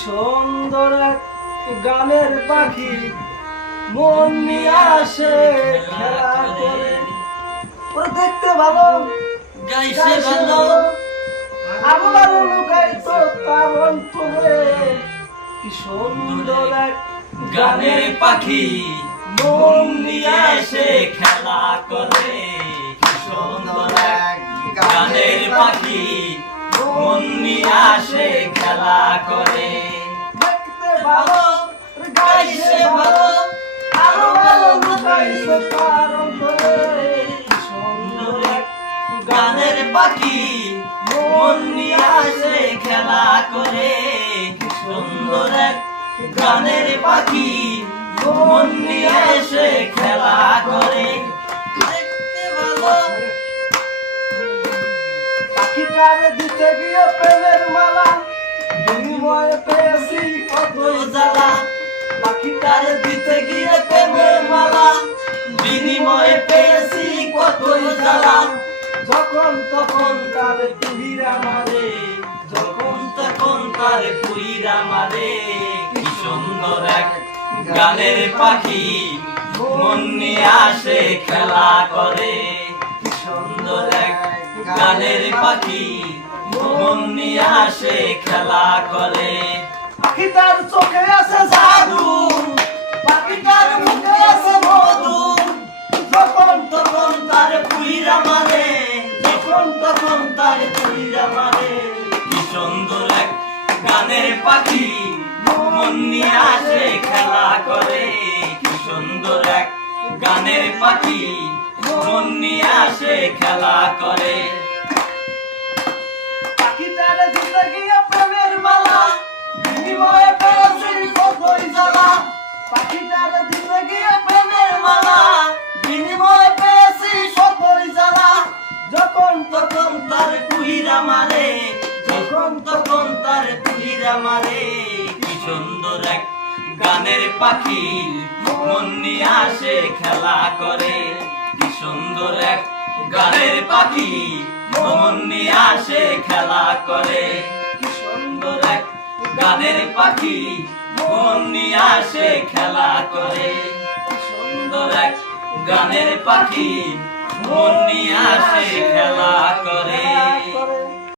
সুন্দর এক গানের পাখি মন নিয়ে আসে খেলা করে। ওরা দেখতে ভালো, গাইছে ভালো, আমার লুকাইতো তার অন্তরে। কি সুন্দর এক গানের পাখি মন নিয়ে আসে খেলা করে। কি সুন্দর এক গানের পাখি মন নিয়ে আসে খেলা করে। দেখতে ভালো, গাইছে ভালো, আরো ভালো লুকাইছে তার অন্তরে। কি সুন্দর এক গানের পাখি মন নিয়ে আসে খেলা করে। কি সুন্দর এক গানের পাখি মন নিয়ে আসে খেলা করে। দেখতে ভালো, পাখিটারে দিতে গিয়ে প্রেমের মালা, বিনিময়ে পেয়েছি কত জ্বালা। পাখিটারে দিতে গিয়ে প্রেমের মালা, বিনিময়ে পেয়েছি কত জ্বালা। যখন তখন তার পুইরা মারে, যখন তখন তার পুইরা মারে। কি সুন্দর এক গানের পাখি মন নিয়ে আসে খেলা করে। কি সুন্দর এক গানের পাখি মন নিয়ে আসে খেলা করে। পাখিটার চোখে আছে জাদু, পাখিটার মুখে আছে মধু। যখন তখন তার পুইরা মারে, যখন তখন তার পুইরা মারে। কি সুন্দর এক গানের পাখি মন নিয়ে আসে খেলা করে। কি সুন্দর এক গানের পাখি মন নিয়ে আসে খেলা করে। পাখিটারে দিতে গিয়ে প্রেমের মালা, বিনিময়ে পেয়েছি কতই জ্বালা। পাখিটারে দিতে গিয়ে প্রেমের মালা, বিনিময়ে পেয়েছি কতই জ্বালা। যখন তখন তার পুইরা মারে, যখন তখন তার পুইরা মারে। কি সুন্দর এক গানের পাখি মন নিয়ে আসে খেলা করে। কি সুন্দর এক গানের পাখি মন নিয়ে আসে খেলা করে। কি সুন্দর এক গানের পাখি মন নিয়ে আসে খেলা করে। কি সুন্দর এক গানের পাখি মন নিয়ে আসে খেলা করে।